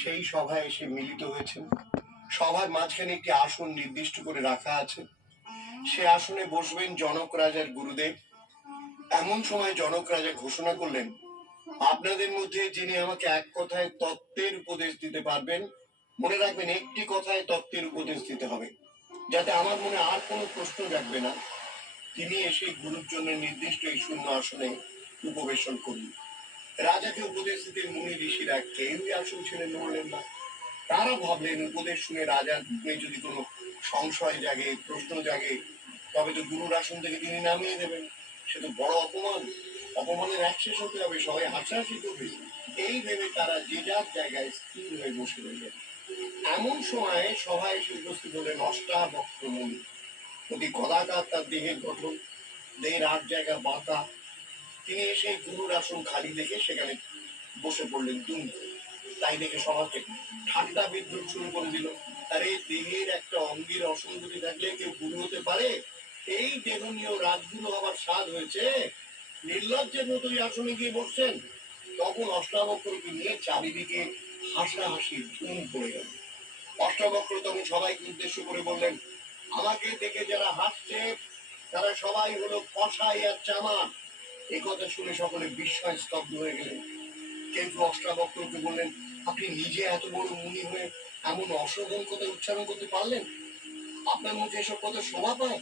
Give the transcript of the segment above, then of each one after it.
সেই সভায় এসে মিলিত হয়েছেন। সভার মাঝখানে একটি আসন নির্দিষ্ট করে রাখা আছে, সে আসনে বসবেন জনক রাজার গুরুদেব। এমন সময় জনক রাজা ঘোষণা করলেন, আপনাদের মধ্যে যিনি আমাকে এক কথায় তত্ত্বের উপদেশ দিতে পারবেন, মনে রাখবেন একটি কথায় তত্ত্বের উপদেশ দিতে হবে, যাতে আমার মনে আর কোনো প্রশ্ন জাগবে না, তিনি এসে গুরুর জন্য নির্দিষ্ট এই শূন্য আসনে উপবেশন করুন। রাজাকে উপদেশ দিতে মুনি ঋষিরা কেউই আসন ছেড়ে নড়লেন না। তারা ভাবলেন, উপদেশ শুনে রাজার মনে যদি কোনো সংশয় জাগে, প্রশ্ন জাগে, তবে তো গুরুর আসন থেকে তিনি নামিয়ে দেবেন। সে তো বড় অপমান, অপমানের অ্যাক্সেস হতে হবে, সবাই হাসাহাসি করবে। এই ভেবে তারা যে যার জায়গায় স্থির হয়ে বসে রইলেন। এমন সময় সভায় এসে উপস্থিত হলেন অষ্টাবক্র মুনি। অতি গলাকার তার দেহের গঠন, দেহের 8 জায়গা বাঁকা। তিনি এসে গুরুর আসন খালি দেখে সেখানে বসে পড়লেন দুম। তাই দেখে সবাইকে ঠান্ডা বিদ্রুপ শুরু করে দিল। আরে, দেহের একটা অঙ্গের অসঙ্গতি থাকলে কেউ গুরু হতে পারে? এই দেহ নিয়েও রাজগুরু হবার স্বাদ হয়েছে? নির্লজ্জের মতোই আসনে গিয়ে বসছেন। তখন অষ্টাবক্রকে নিয়ে চারিদিকে হাসাহাসি ধুম পড়ে গেল। অষ্টাবক্র তখন সবাইকে উদ্দেশ্য করে বললেন, আমাকে দেখে যারা হাসছে তারা সবাই হলো কসাই আর চামার। এই কথা শুনে সকলে বিস্ময় স্তব্ধ হয়ে গেলেন। কেউ অষ্টাবক্রকে বললেন, আপনি নিজে এত বড় মুনি হয়ে এমন অশোভন কথা উচ্চারণ করতে পারলেন? আপনার মুখে এসব কথা শোভা পায়?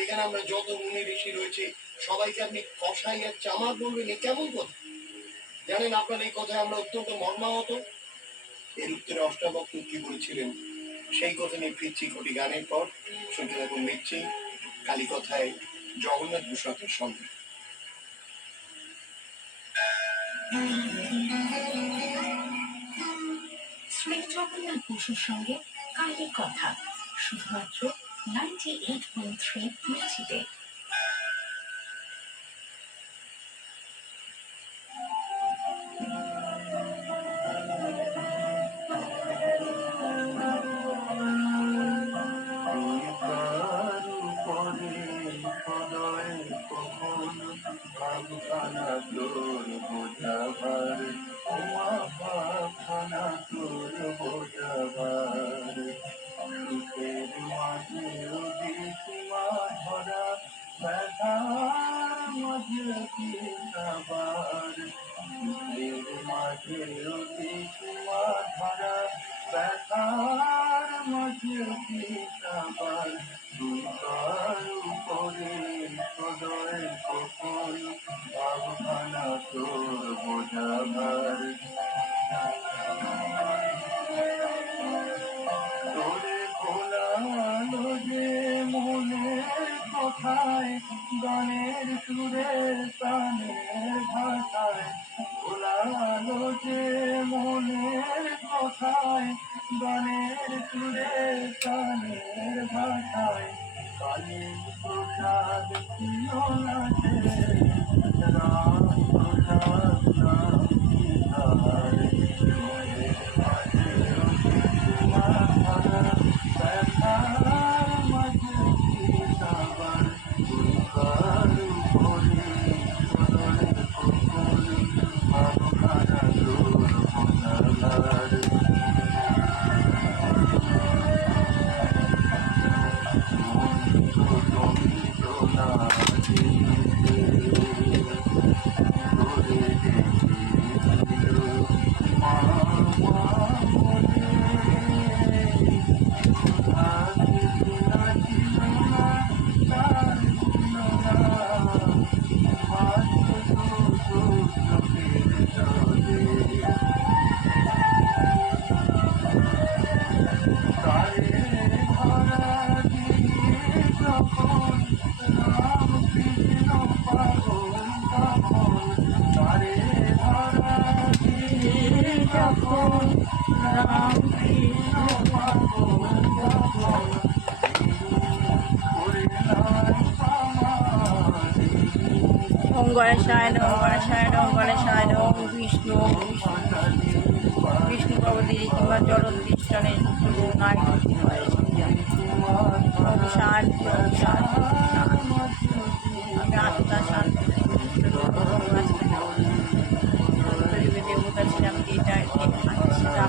এখানে আমরা যত মুনি ঋষি রয়েছে সবাইকে আপনি কসাই আর চামার বলবেন, এ কেমন কথা? জানেন, আপনার এই কথায় আমরা অত্যন্ত মর্মাহত। এর উত্তরে অষ্টাবক্র কি বলেছিলেন সেই কথা নিয়ে ফিরছি কোটি গানের পর। শুনতে থাকুন মির্চি কালী কথায় জগন্নাথ ভূষণের সঙ্গে। শ্রী জগন্নাথ বসুর সঙ্গে কালী কথা, শুধুমাত্র 98.3 মির্চিতে। গানের সুরের প্রাণের ভাষায় ভোলালো যে মনের কথায়, গানের সুরের প্রাণের ভাষায় কালী প্রসাদ ছিল না যে রাম প্রসাদ নাম কি তার। ওম গণেশায় নমঃ, গণেশায় নমঃ, গণেশায় নমঃ। বিষ্ণু বিষ্ণু ভগবতী কিংবা জলোদ্দিষ্টনে নাই শান্তি, ওম শান্তি, আমি আত্মা শান্তি দেবতা ছিলাম, যেটা সেটা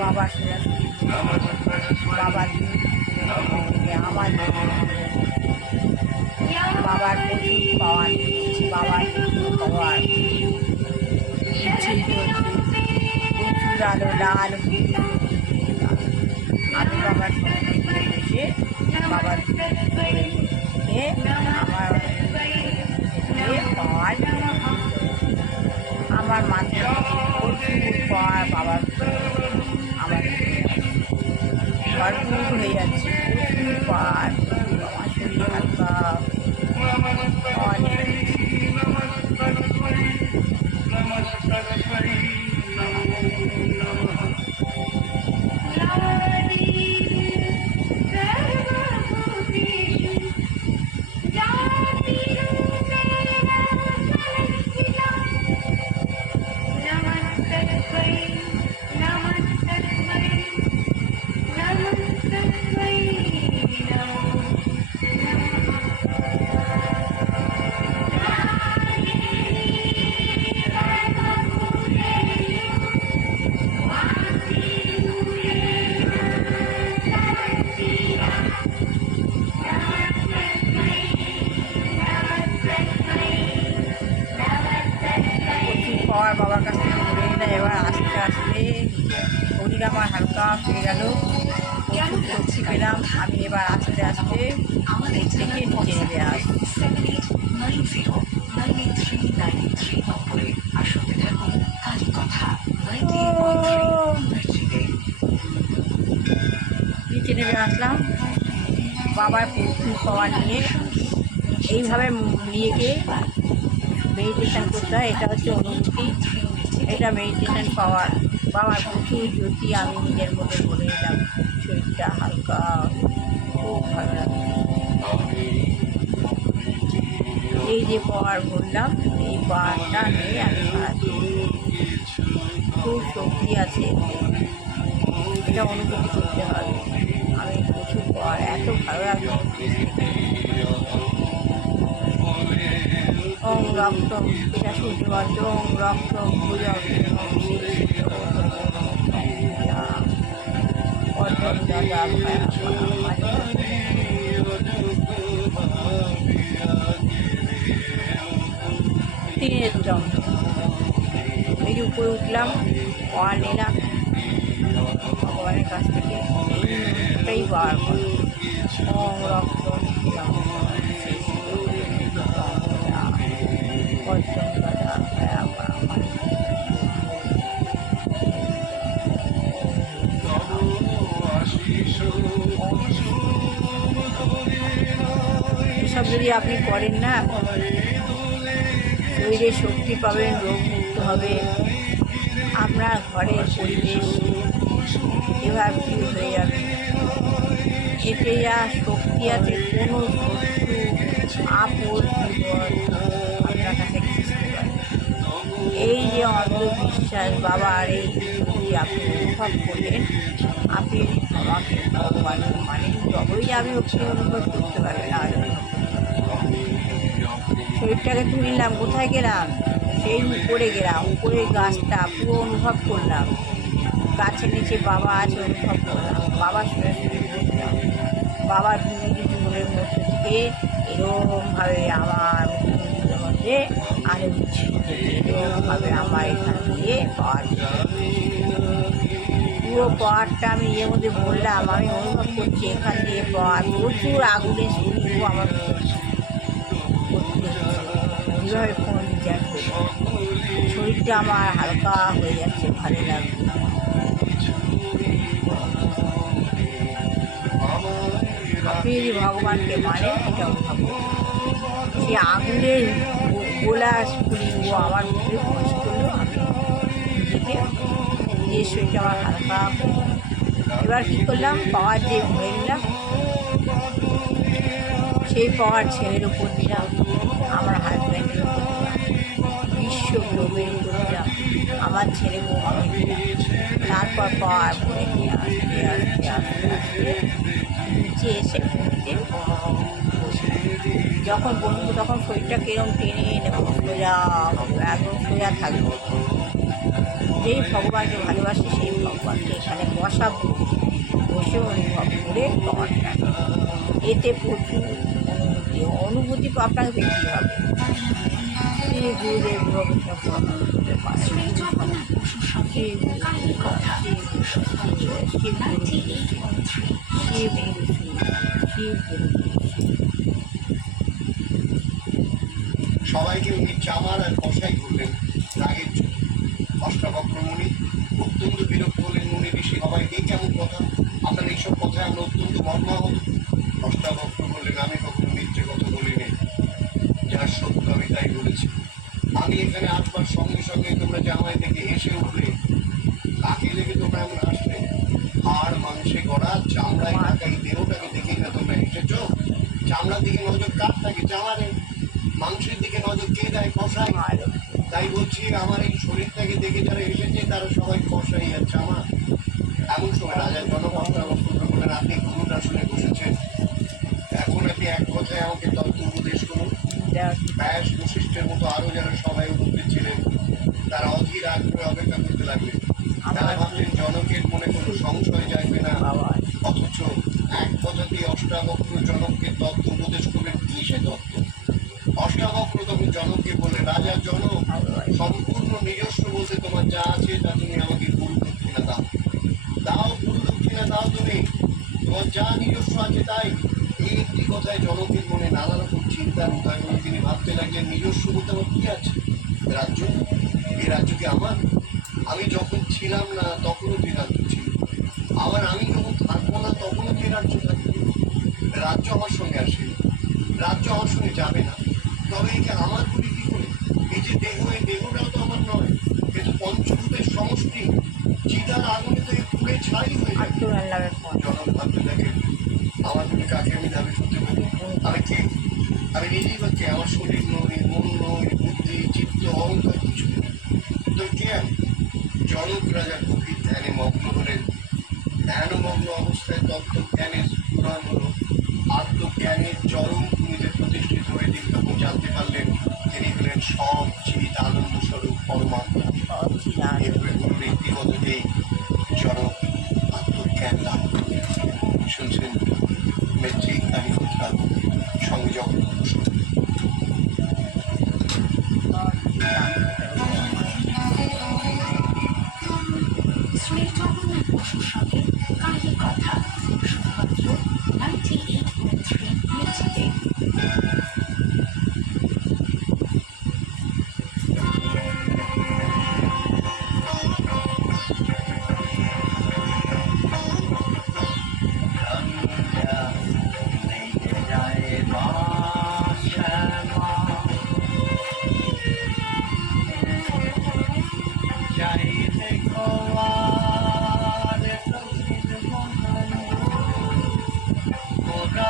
বাবা সোজাসুজি বাবার আমার বাবার প্রচুর পাওয়ার বাবার প্রচুর পাওয়ার প্রচুর আলো লাল আমি বাবার সঙ্গে বসে বাবার আমার পাওয়ার আমার মাথায় প্রচুর পাওয়ার বাবার আমার ভরপুর হয়ে যাচ্ছে প্রচুর পাওয়ার আমার শরীর হালকা অনেক পাওয়ার বাবার কাছ থেকে ঘুরে এলাম। এবার আস্তে আস্তে শরীর আমার হালকা হয়ে গেল, প্রচুর শক্তি পেলাম। আমি এবার আস্তে আস্তে আমাদের থেকে নিচে নেমে আসি। 7890983983 নম্বরে আর শুনতে থাকুন কালী কথা 98.3 নিচে নেমে আসলাম বাবার প্রচুর পাওয়ার নিয়ে। এইভাবে নিজেকে মেডিটেশন করতে হয়, এটা হচ্ছে অনুভূতি, এটা মেডিটেশন পাওয়ার। বাবার প্রচুর জ্যোতি আমি নিজের মধ্যে বলে নিলাম, শরীরটা হালকা, খুব ভালো লাগছে। এই যে পাওয়ার বললাম, এই পাওয়ারটা নিয়ে আমি সারাদিন খুব শক্তি আছে, এটা অনুভূতি করতে হবে। আমি প্রচুর পাওয়ার, এত ভালো লাগছে। ওম রক্ত এটা সূর্যবর্ষ, ওম রক্ত ভুজং তিনের দম। এই যে উপরে উঠলাম, পাওয়ার নিলাম ভগবানের কাছ থেকে, এইটাই পাওয়ার করে। ওম রক্ত এসব যদি আপনি করেন না, শরীরে শক্তি পাবেন, রোগমুক্ত হবে, আপনার ঘরের পরিবেশ এবার ফিল হয়ে যাবে। এতে যা শক্তি আছে, কোনো শত্রু আপদ বিপদ আপনার কাছে ঘুষতে পারে। এই যে অন্ধবিশ্বাস বাবার, এই যদি আপনি অনুভব করলেন, আপনি আমাকে ভগবানের মানেন, তবেই আমি ওকে অনুভব করতে পারবেন। আর শরীরটাকে তুললাম, কোথায় গেলাম, সেই উপরে গেলাম, উপরে গাছটা পুরো অনুভব করলাম, গাছের নিচে বাবা আছে অনুভব করলাম, বাবার সঙ্গে বসলাম, বাবার জীবনের মধ্যে থেকে এরকমভাবে আমার মধ্যে আলো দিচ্ছে, এরকমভাবে আমার এখান দিয়ে পাওয়ার, পুরো পাওয়ারটা আমি এর মধ্যে বললাম, আমি অনুভব করছি এখান দিয়ে পাওয়ার, প্রচুর আগুনের শুরু আমার কীভাবে ফোন রিচার্জ করবো, শরীরটা আমার হালকা হয়ে যাচ্ছে, ভালো লাগছে। আপনি যদি ভগবানকে মানেন, এটা অনুভব করবেন। সে আগুনের গোলা স্ফুলিঙ্গ আমার মুখে প্রবেশ করলো, আমি নিজেকে নিজের শরীরটা আমার হালকা। এবার কী করলাম, পাওয়ার যে ভরে নিলাম, সেই পাওয়ার ছেলের উপর দিলাম, আমার হাজব্যান্ডের উপর দিলাম, বিশ্ব গ্লোবের উপর দিলাম, আমার ছেলে বউকে দিলাম। তারপর পাওয়ার ভরে নিয়ে আসতে আসতে আসতে আসতে নিচে এসে নিচে যখন বসবো, তখন শরীরটা কিরম টেনে নেব, সোজা একদম সোজা থাকবে। যেই ভগবানকে ভালোবাসি সেই ভগবানকে এখানে বসাবো, বসে অনুভব করে তোমার ডাকে। এতে প্রচুর অনুভূতি আপনাকে পেতে হবে। শ্রী গুরুদেব শ্রী জগন্নাথ বসুর সঙ্গে কাহিনী কথা শুধুমাত্র 98.3 সবাইকে উনি চামার আর কষাই করলেন রাগের জন্য। অষ্টাবক্র মুনি অত্যন্ত বিরক্ত হলেন। মুনি ঋষি সবাই এই কেমন কথা, আপনার এইসব কথায় আমরা অত্যন্ত মর্মাহত। অষ্টাবক্র বললেন, আমি কখনো মিথ্যে কথা বলিনি, যার সত্য আমি তাই বলেছি। আমি এখানে আসবার সঙ্গে সঙ্গে তোমরা জামাই থেকে এসে উঠলে, কাকে দেখে তোমরা এমন আসলে? হাড় মাংসে গড়া চামড়ায় ঢাকা এই দেহটাকে দেখেই না তোমরা এসেছ? চামড়ার দিকে নজর কার থাকে? চামারে। মাংসের দিকে নজর কে দেয়? কষাই। তাই বলছি, আমার এই শরীরটাকে দেখে যারা এসেছে তারা সবাই কষাই আর চামা। এমন সময় রাজা জনকষ্টা বললেন, আপনি গুরুর আসনে বসেছেন, এখন আপনি এক কথায় আমাকে তত্ত্ব উপদেশ করুন। ব্যাস বশিষ্ঠের মতো আরো যারা সবাই উপস্থিত ছিলেন তারা অধীর আগ্রহে অপেক্ষা করতে লাগলেন। তারা ভাবলেন জনকের মনে কোনো সংশয় যাইবে না, অথচ এক কথাতেই অষ্টাবক্র জনককে তত্ত্ব উপদেশ করলেন। কি সে তত্ত্ব? অষ্টাবক্র তখন জনককে বললেন, রাজা জনক, সম্পূর্ণ নিজস্ব বলতে তোমার যা আছে তা তুমি আমাকে গুরু দক্ষিণা দাও। দাও গুরু দক্ষিণা দাও, তুমি তোমার যা নিজস্ব আছে তাই। এই একটি কথায় জনকের মনে নানা রকম চিন্তার উদয় হয়ে তিনি ভাবতে লাগলেন, নিজস্ব বলতে আমার কি আছে? রাজ্য? এই রাজ্য কি আমার? আমি যখন ছিলাম না তখনও যে রাজ্য ছিল, আবার আমি যখন থাকবো না তখনও যে রাজ্য থাকবে। রাজ্য আমার সঙ্গে আসে, রাজ্য আমার সঙ্গে যাবে না। তবে একে আমার বলি কি করে? এই যে দেহ, এই দেহটাও তো আমার নয়, কিন্তু পঞ্চভূতের সমষ্টি। চিতার আগুনে তো পুড়ে ছাই হয়ে যায়। জনক ভাবতে দেখেন, আমার তুমি কাকে আমি দাবি করতে পারি? আমি কে? আমি নিজেই বা কে? আমার শরীর নই, মন নই, বুদ্ধি, চিত্ত, অহংকার কিছু নেই। তো কে আমি? জনক রাজার গভীর ধ্যানে মগ্ন হলেন। ধ্যানমগ্ন অবস্থায় তত্ত্বজ্ঞানের স্ফুরণ হল। আত্মজ্ঞানের চরম ভূমিতে প্রতিষ্ঠিত হয়ে তিনি তখন জানতে পারলেন তিনি হলেন সব চিত আনন্দ স্বরূপ পরমাত্মা। এভাবে গুরুর একটি কথাতেই জনক আত্মজ্ঞান লাভ করলেন। শুনছেন মেট্রিক কালী কথা, সঙ্গে জগন্নাথ বসু। শ্রী জগন্নাথ বসুর সঙ্গে কাহিনী কথা শুধুমাত্র 98.3 মিউজিকে। Ora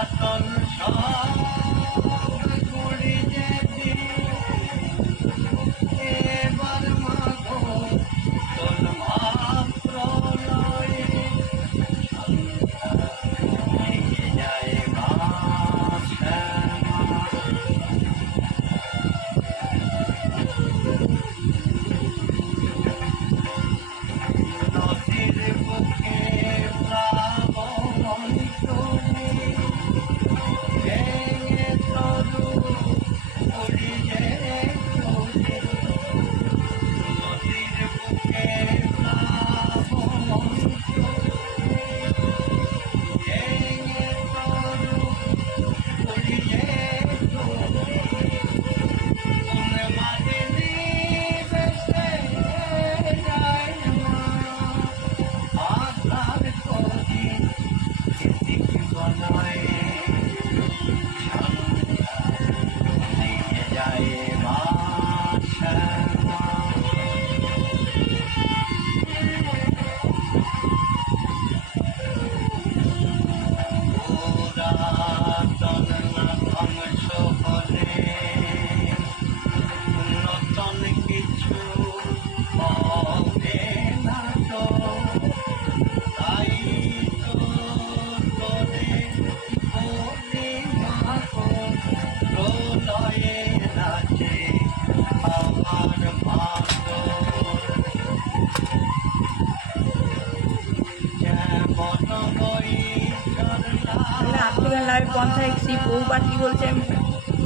পন্থায় শ্রী প্রভুপাদ কি বলছেন,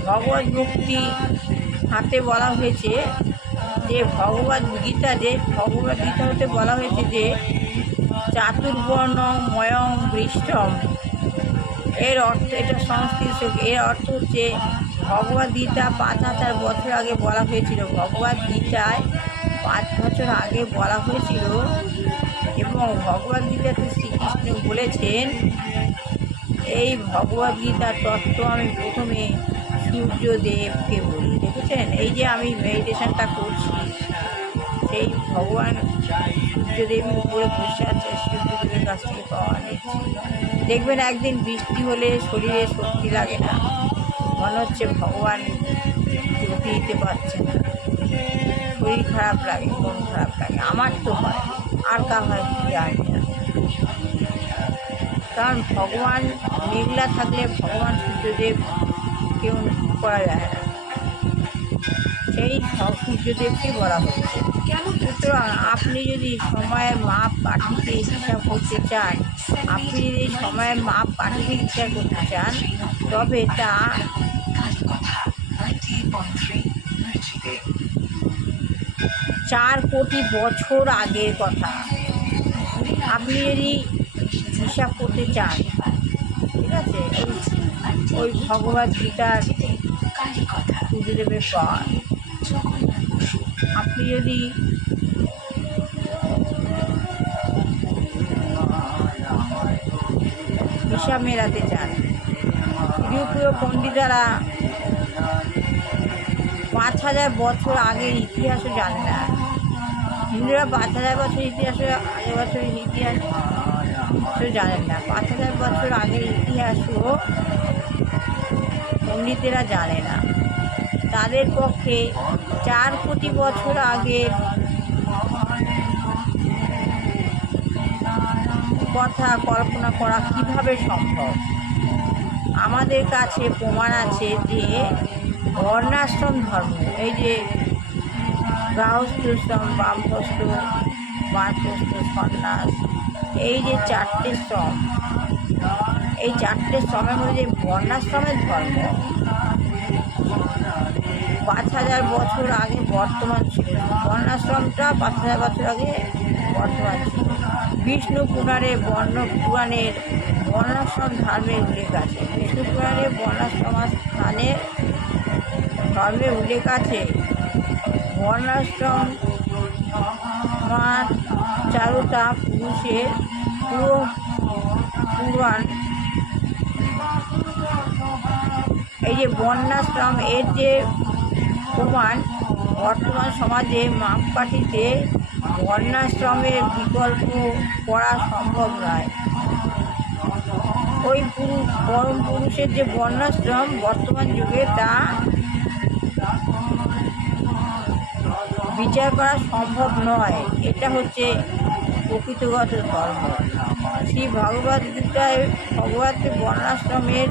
ভগবত ভক্তি হাতে বলা হয়েছে যে ভগবত গীতা হতে বলা হয়েছে যে চাতুর্বর্ণ ময়ং বৃষ্টম, এর অর্থ, এটা সংস্কৃত, এর অর্থ হচ্ছে ভগবত গীতা 5000 বছর আগে বলা হয়েছিল। ভগবত গীতায় 5 বছর আগে বলা হয়েছিল এবং ভগবত গীতাতে শ্রীকৃষ্ণ বলেছেন, এই ভগবত গীতার তত্ত্ব আমি প্রথমে সূর্যদেবকে বলি। দেখেছেন, এই যে আমি মেডিটেশনটা করছি, সেই ভগবান সূর্যদেবের উপরে বসে আছে, সূর্যদেবের কাছ থেকে পাওয়া নিচ্ছি। দেখবেন একদিন বৃষ্টি হলে শরীরে শক্তি লাগে না, মনে হচ্ছে ভগবান জ্যোতি দিতে পারছে না, শরীর খারাপ লাগে, মন খারাপ লাগে। আমার তো হয়, আর কা হয় কি জানি না। কারণ ভগবান মেঘলা থাকলে ভগবান সূর্যদেব কেউ করা যায় না, সেই সূর্যদেবকে বলা হচ্ছে। সুতরাং আপনি যদি সময়ের মাপ পাঠিয়ে হিসাব করতে চান, আপনি যদি সময়ের মাপ পাঠিয়ে হিসাব করতে চান, তবে তা 4 কোটি বছর আগের কথা। আপনি যদি হিসাব করতে চান, ঠিক আছে, ওই ভগবত গীতার সূর্যদেবের পর আপনি যদি হিসাব মেলাতে চান, ইউরোপীয় পণ্ডিতেরা 5000 বছর আগের ইতিহাসও জানে না। হিন্দুরা 5000 বছর ইতিহাসও, 1000 বছরের ইতিহাসও জানেন না। 5000 বছর আগের ইতিহাসও পণ্ডিতেরা জানে না। তাদের পক্ষে 4 কোটি বছর আগের কথা কল্পনা করা কিভাবে সম্ভব? আমাদের কাছে প্রমাণ আছে যে বর্ণাশ্রম ধর্ম, এই যে গৃহস্থশ্রম, বামস্থ, বানপ্রস্থ, সন্ন্যাস, এই যে 4টে শ্রম, এই 4টে শ্রমের মধ্যে যে বর্ণাশ্রমের ধর্ম 5000 বছর আগে বর্তমান ছিল। বর্ণাশ্রমটা 5000 বছর আগে বর্তমান ছিল। বিষ্ণু পুরাণের বর্ণাশ্রম ধর্মের উল্লেখ আছে। বিষ্ণু পুরাণের বর্ণাশ্রম স্থানের ধর্মের উল্লেখ আছে। বর্ণাশ্রম চারুতা পুরুষের পুরাণ, এই যে বর্ণাশ্রম, এর যে প্রমাণ, বর্তমান সমাজে মাপকাঠিতে বর্ণাশ্রমের বিকল্প করা সম্ভব নয়। ওই পরম পুরুষের যে বর্ণাশ্রম বর্তমান যুগে, তা বিচার করা সম্ভব নয়। এটা হচ্ছে প্রকৃতিগত ধর্ম। শ্রী ভগবত গীতায় ভগবত বর্ণাশ্রমের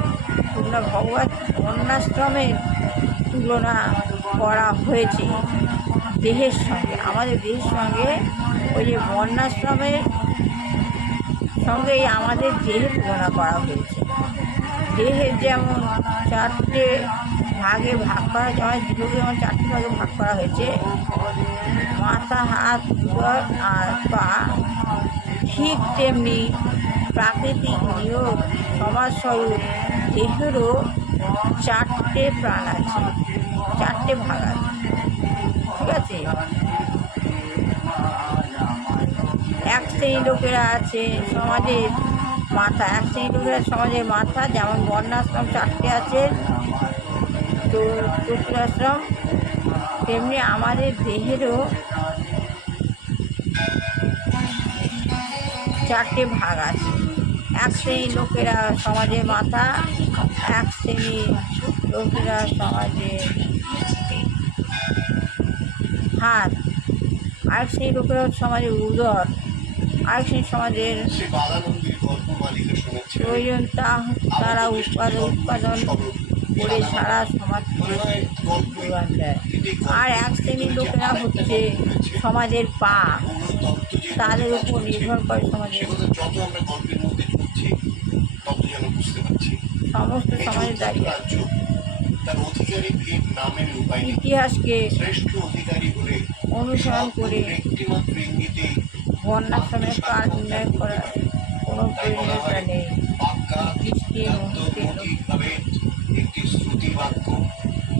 তুলনা করা হয়েছে দেহের সঙ্গে, আমাদের দেহের সঙ্গে। ওই যে বর্ণাশ্রমের সঙ্গেই আমাদের দেহের তুলনা করা হয়েছে। দেহের যেমন 4টে ভাগে ভাগ করা হয়েছে, আমাদের দেহকে যেমন 4টে ভাগে ভাগ করা হয়েছে, মাথা, হাত, আর পা, ঠিক তেমনি প্রাকৃতিক নিয়োগ সমাজস্বরূপ দেহেরও 4টে প্রাণ আছে, 4টে ভাগ আছে, ঠিক আছে। এক শ্রেণীর লোকেরা আছে সমাজের মাথা, এক শ্রেণীর লোকেরা সমাজের মাথা, যেমন বর্ণাশ্রম 4টে আছে, চতুরাশ্রম, তেমনি আমাদের দেহেরও 4টে ভাগ আছে। এক শ্রেণীর লোকেরা সমাজের মাথা, এক শ্রেণীর লোকেরা সমাজের হাত, আরেক শ্রেণীর লোকেরা সমাজের উদর, আরেক শ্রেণীর সমাজের প্রয়োজন তারা উৎপাদন করে সারা সমাজ যোগান দেয়। আর এক শ্রেণীর লোকেরা হচ্ছে সমাজের পা, তাদের উপর নির্ভর করে সমাজের। সমস্ত এই সমাজে যোদ্ধার দাঁড়িয়ে রাজ্য তার অধিকারী ভেদ নামের উপায় নেই। ইতিহাসকে শ্রেষ্ঠ অধিকারী হলে অনুসরণ করে একটিমাত্র ইঙ্গিতে বর্ণাশ্রমে কাল নির্ণয় করার কোনো তাই বলা প্রয়োজনীয়তা হয় নেই। বাক্যাত দৃষ্টির মুহূর্তে ভাবে একটি শ্রুতি বাক্য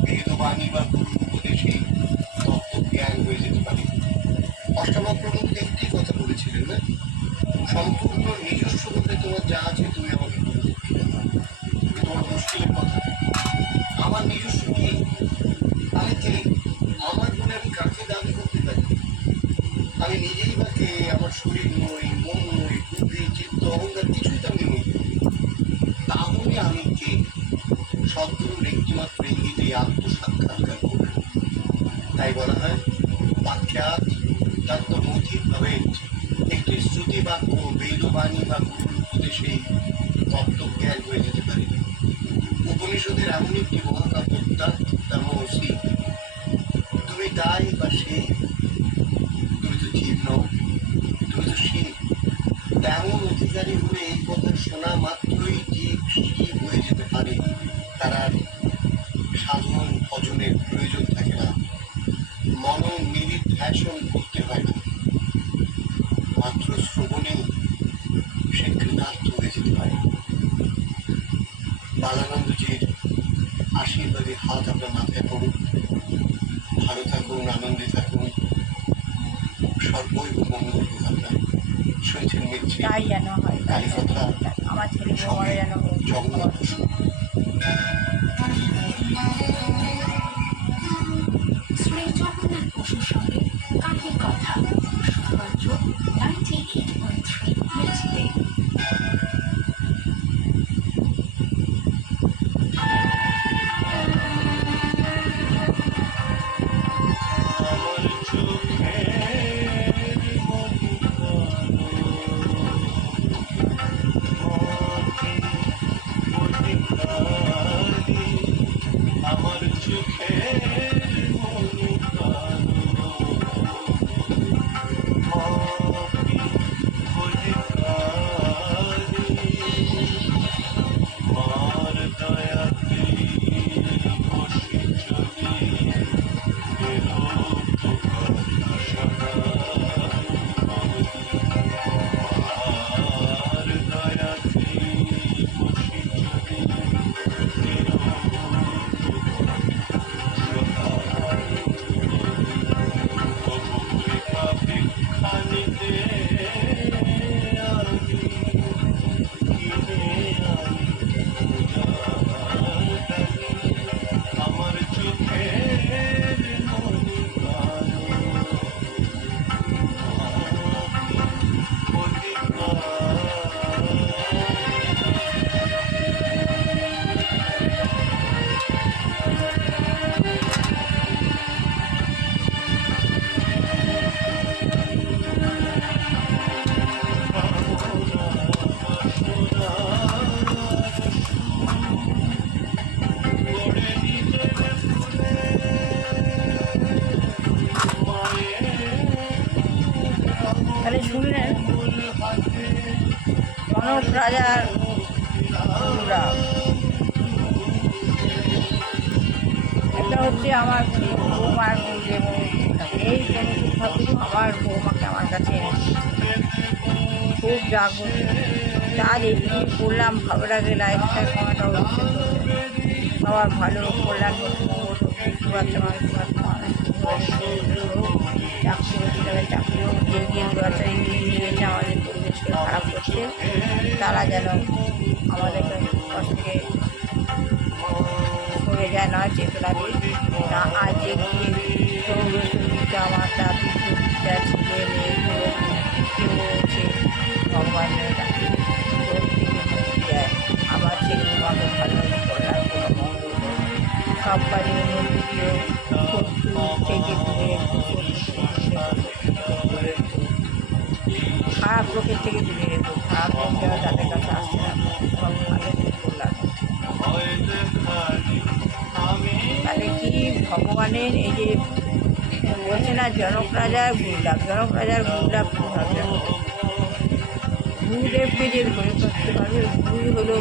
বেদবাণী বা গুরুর উপদেশেই তত্ত্বজ্ঞান হয়ে যেতে পারে। অষ্টাবক্র একটি কথা বলেছিলেন না, সম্পূর্ণ নিজস্ব রূপে তোমার যা আছে তুমি আমাকে বলে দিচ্ছি। তোমার মুশকিলের কথা, আমার নিজস্ব কি? আমি কে? আমার বলে আমি কাকে দাবি করতে পারি? আমি নিজেই বা কে? আমার শরীর নই, মন নই, বুদ্ধি, চিত্ত, অহংকার কিছুই তো আমি নই। তাহলে আমি কে? সদ্গুরুর একটিমাত্র ইঙ্গিতে আত্মসাক্ষাৎকার করবে। তাই বলা হয় বাক্যাত তত্ত্বমৌখিক ভাবে একটি শ্রুতি বাক্য বেদবাণী বা গুরুর উপদেশেই তত্ত্বজ্ঞান হয়ে যেতে পারে। উপনিষদের এমন একটি মহাকাব্য তত্ত্বমসি, তুমি তাই বা সেই, তুমি তো জীব নও, তুমি তো শিব। তেমন অধিকারী হলে এই কথা শোনা মাত্রই জীব শিব হয়ে যেতে পারে। তার আর সাধন ভজনের প্রয়োজন থাকে না, মনন নিরিধ্যাসন করতে হয় না, মাত্র শ্রবণেই সে কৃতার্থ হয়ে যেতে পারে। বালানন্দজির আশীর্বাদে হাত আপনার মাথায় পড়ুন। ভালো থাকুন, আনন্দে থাকুন, সর্বৈব মঙ্গল হোক আপনার। শুনছেন মিত্রী তাই যেন হয়, তাই যেন হয়। আমার ছেলে বৌমারা যেন জগন্নাথ বসু। শ্রী জগন্নাথ বসুর সঙ্গে কাঠের কথা শুধুমাত্র 98.3 মিউজিকে। আমার চোখের মনি কালো, মাটি অধিকারী, মার দয়াতে বসে চলি এলো তো কথা শোনা। মার দয়াতে বসে চলি এলো আমার চোখের মনি কালো, অধিকার। তাহলে শুনলেন জনক রাজার গুরুরা। এটা হচ্ছে আমার বৌমার গুরুদেব। এই জনক ঠাকুর আমার বৌমাকে আমার কাছে এনেছে, খুব জাগ্রত। তার এটি করলাম, ভালো লাগে। লাইফটা কমাটা হচ্ছে সবার ভালো কল্যাণ কিছু বাচ্চা মানুষ চাকরি হচ্ছে, চাকরিও যে গিয়ে বাচ্চা এগিয়ে নিয়ে গেছে, আমাদের পরিবেশকে খারাপ করছে। তারা যেন আমাদের কাছ থেকে সরে যায় না, চেতনা দিয়ে না। আজ যে সৌরশক্তিটা আমার তার বিদ্যুৎটা ছেলে মেয়ে কেউ হচ্ছে ভগবানের ডাকে রোগ থেকে মুক্তি দেয়। আমার ছেলে মাকে ভালো কল্যাণ কোনো মঙ্গল সব কাজে উন্নতি দিয়ে শত্রু থেকে দূরে খারাপ লোকের থেকে দূরে রেখো। খারাপ লোক যারা তাদের কাছে আসছে না, সব ভালো কল্যাণ। তাহলে কি ভগবানের এই যে বলছে না জনক রাজার গুরুলাভ, জনক রাজার গুরুলাভ কী হবে? গুরুদেবকে যে ধরে করতে পারবে, গুরুই হলো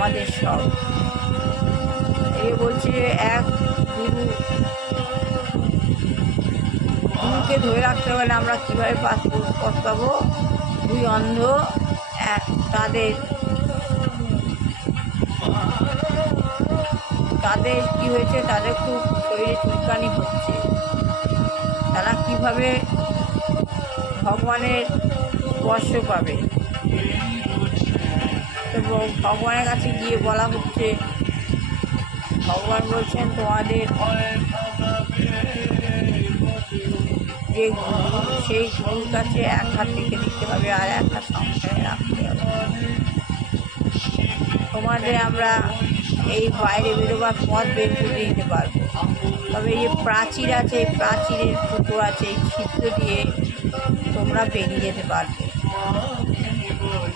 আমাদের সব। এ বলছে এক গুরুকে ধরে রাখতে পারলে আমরা কীভাবে পথ পাবো? দুই অন্ধ তাদের কি হয়েছে, তাদের খুব শরীরে চুলকানি হচ্ছে। তারা কিভাবে ভগবানের স্পর্শ পাবে? তো ভগবানের কাছে গিয়ে বলা হচ্ছে, ভগবান বলছেন তোমাদের যে গুরু, সেই গুরুর কাছে এক হাত রেখে দিতে হবে আর এক হাত সংসারে রাখতে হবে। তোমাদের আমরা এই বাইরে বেরোবার পথ বের করে দিতে পারবো, তবে এই প্রাচীর আছে, এই প্রাচীরের ফুটো আছে, এই ছিদ্র দিয়ে তোমরা বেরিয়ে যেতে পারবে।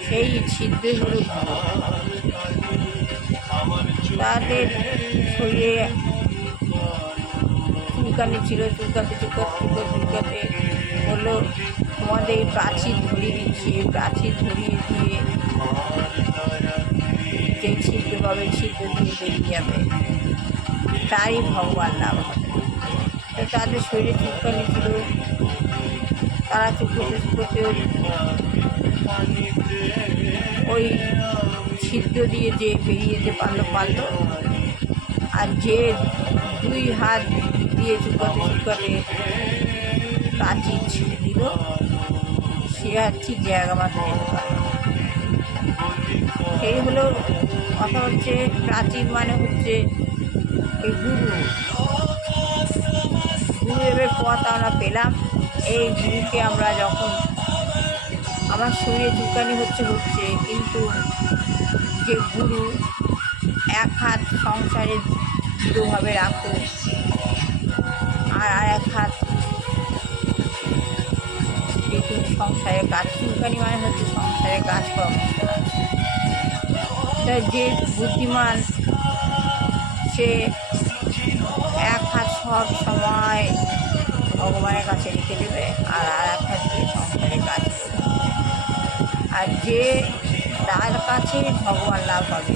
সেই ছিদ্রই হলো গুরু। তাদের শরীরে চুলকানি ছিল, চুলকাতে বললো তোমাদের এই প্রাচীর ধরিয়ে দিচ্ছি। এই প্রাচীর ধরিয়ে দিয়ে যে ছিদ্র পাবে, ছিদ্র দিয়ে বেরিয়ে যাবে, তারই ভগবান লাভ হবে। তো তাদের শরীরে চুলকানি ছিল, তারা চুপতে ওই ছিদ্র দিয়ে যে বেরিয়ে যেতে পারলো। আর যে দুই হাত দিয়ে চুপতে প্রাচীর ছেড়ে দিল, সে আর ঠিক জায়গা মতো যেতে পারল। সেই হলো কথা। হচ্ছে প্রাচীর মানে হচ্ছে এই গুরু। গুরুদেবের পথ আমরা পেলাম। এই গুরুকে আমরা যখন, আমার শরীরে চুলকানি হচ্ছে, কিন্তু যে গুরু এক হাত সংসারে দৃঢ়ভাবে রাখো আর এক হাত তুমি সংসারে কাজ, চুলকানি মানে হচ্ছে সংসারে কাজকর্ম করা। তাই যে বুদ্ধিমান সে এক হাত সব সময় ভগবানের কাছে রেখে দেবে আর এক হাত দিয়ে সংসারে কাজ করবে। আর যে তার কাছে ভগবান লাভ হবে।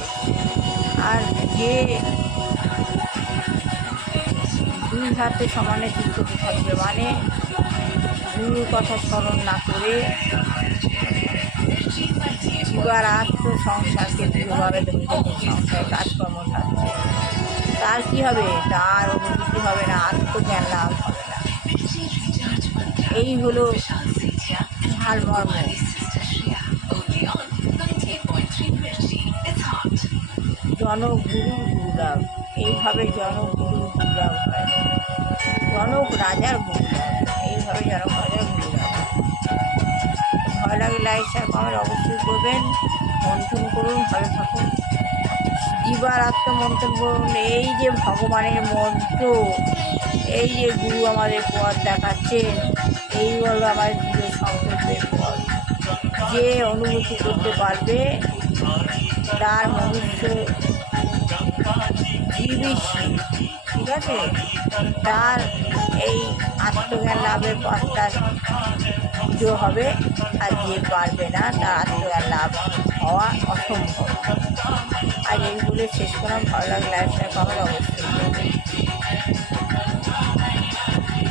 আর যে দুই হাতে সমানে চুলকতে থাকবে, মানে গুরুর কথা স্মরণ না করে জীবাত্ম সংসারকে দৃঢ়ভাবে ধরে সংসারে কাজকর্ম থাকছে, তার কি হবে? তার অনুভূতি হবে না, আত্মজ্ঞান লাভ হবে না। এই হলো সারমর্ম। জনগুরুর গুরুলাভ, এইভাবে জনগুরুর গুরুলাভ হয়। জনক রাজার গুরুলাভ, এইভাবে জনক রাজার গুরুলাভ। ভালো লাগে লাইক শেয়ার কমেন্ট অবশ্যই করবেন। মন্থন করুন, ভালো থাকুন। জীবার আত্মমন্থন করুন। এই যে ভগবানের মন্ত্র, এই যে গুরু আমাদের পথ দেখাচ্ছেন, এই হলো আমাদের দৃঢ় সংকল্পের পথ। যে অনুভূতি করতে পারবে তার মনুষ্য জীবই, ঠিক আছে, তার এই আত্মজ্ঞান লাভের পথটা দৃঢ় হবে। আর যে পারবে না তার আত্মজ্ঞান লাভ হওয়া অসম্ভব। আর এইগুলো শেষ করলাম। ভালো লাগলে লাইক শেয়ার কমেন্ট অবশ্যই করবেন।